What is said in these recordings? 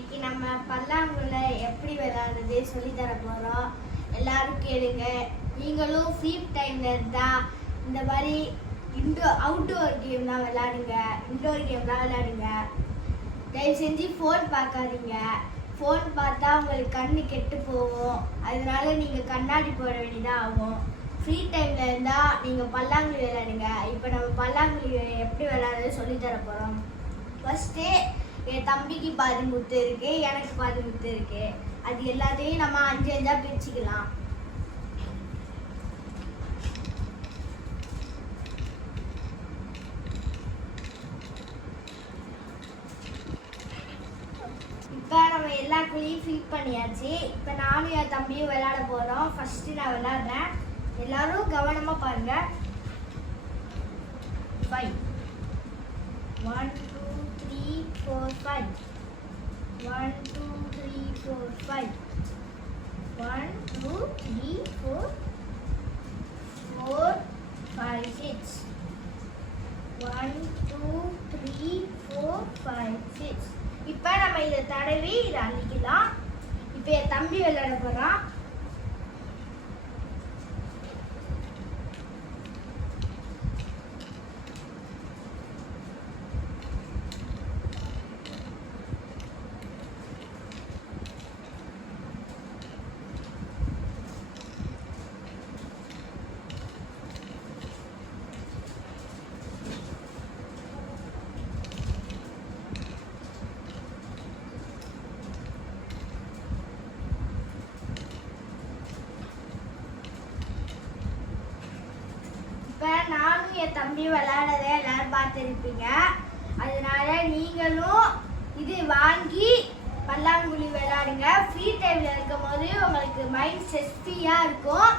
இன்னைக்கு நம்ம பல்லாங்குழில எப்படி விளையாடுறது சொல்லி தர போறோம். எல்லாரும் கேளுங்க. நீங்களும் ஃப்ரீ டைம்ல இருந்தா இந்த மாதிரி அவுட்டோர் கேம் தான் விளையாடுங்க, இன்டோர் கேம் தான் விளையாடுங்க. தயவு செஞ்சு ஃபோன் பார்க்காதீங்க. ஃபோன் பார்த்தா உங்களுக்கு கண்ணு கெட்டு போகும். அதனால நீங்க கண்ணாடி போட வேண்டியதாக ஆகும். ஃப்ரீ டைம்ல இருந்தா நீங்க பல்லாங்குழி விளையாடுங்க. இப்போ நம்ம பல்லாங்குழி எப்படி விளையாடுறது சொல்லி தர போறோம். ஃபர்ஸ்ட்டு என் தம்பிக்கு பாதி முத்து இருக்கு, எனக்கு பாதி முத்து இருக்கு. அது எல்லாத்தையும் நம்ம 5 பிரிச்சுக்கலாம். இப்போ நம்ம எல்லா குழியும் ஃபில் பண்ணியாச்சு. இப்போ நானும் என் தம்பியும் விளையாட போறோம். ஃபர்ஸ்ட் நான் விளையாடுறேன். எல்லாரும் கவனமா பாருங்க. 5 1 2 3 4 5 1 2 3 4 5 1 2 3 4 4 5 6 1 2 3 4 5 6. இப்போ நம்ம இதை தடவி இதை அழிக்கலாம். இப்போ என் தம்பி விளையாட போறான். இப்போ நானும் என் தம்பி விளையாடுறத எல்லாரும் பார்த்துருப்பீங்க. அதனால நீங்களும் இது வாங்கி பல்லாங்குழி விளையாடுங்க. ஃப்ரீ டைம்ல இருக்கும் போது உங்களுக்கு மைண்ட் ஸ்ட்ரெஸ்ஃப்ரீயாக இருக்கும்.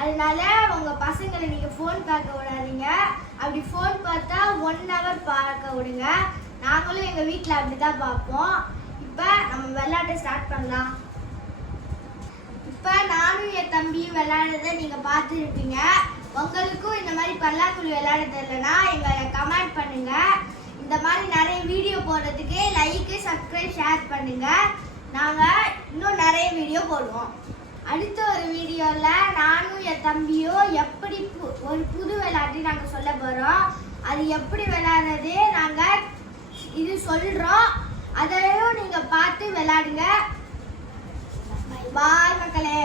அதனால உங்கள் பசங்களை நீங்கள் ஃபோன் பார்க்க விடாதீங்க. அப்படி ஃபோன் பார்த்தா 1 hour பார்க்க விடுங்க. நாங்களும் எங்கள் வீட்டில் அப்படி தான் பார்ப்போம். இப்போ நம்ம விளையாட்டை ஸ்டார்ட் பண்ணலாம். இப்போ நானும் என் தம்பியும் விளையாடுறத நீங்கள் பார்த்துருப்பீங்க. உங்களுக்கும் இந்த மாதிரி பல்லாங்குழி விளையாட தெரியலனா எங்களை கமெண்ட் பண்ணுங்க. இந்த மாதிரி நிறைய வீடியோ போடுறதுக்கு லைக், சப்ஸ்கிரைப், ஷேர் பண்ணுங்க. நாங்கள் இன்னும் நிறைய வீடியோ போடுவோம். அடுத்த ஒரு வீடியோவில் நானும் என் தம்பியும் எப்படி ஒரு புது விளையாட்டு நாங்கள் சொல்ல போகிறோம். அது எப்படி விளையாடுறது நாங்கள் இது சொல்கிறோம். அதையும் நீங்கள் பார்த்து விளையாடுங்க. பாய் மக்களே.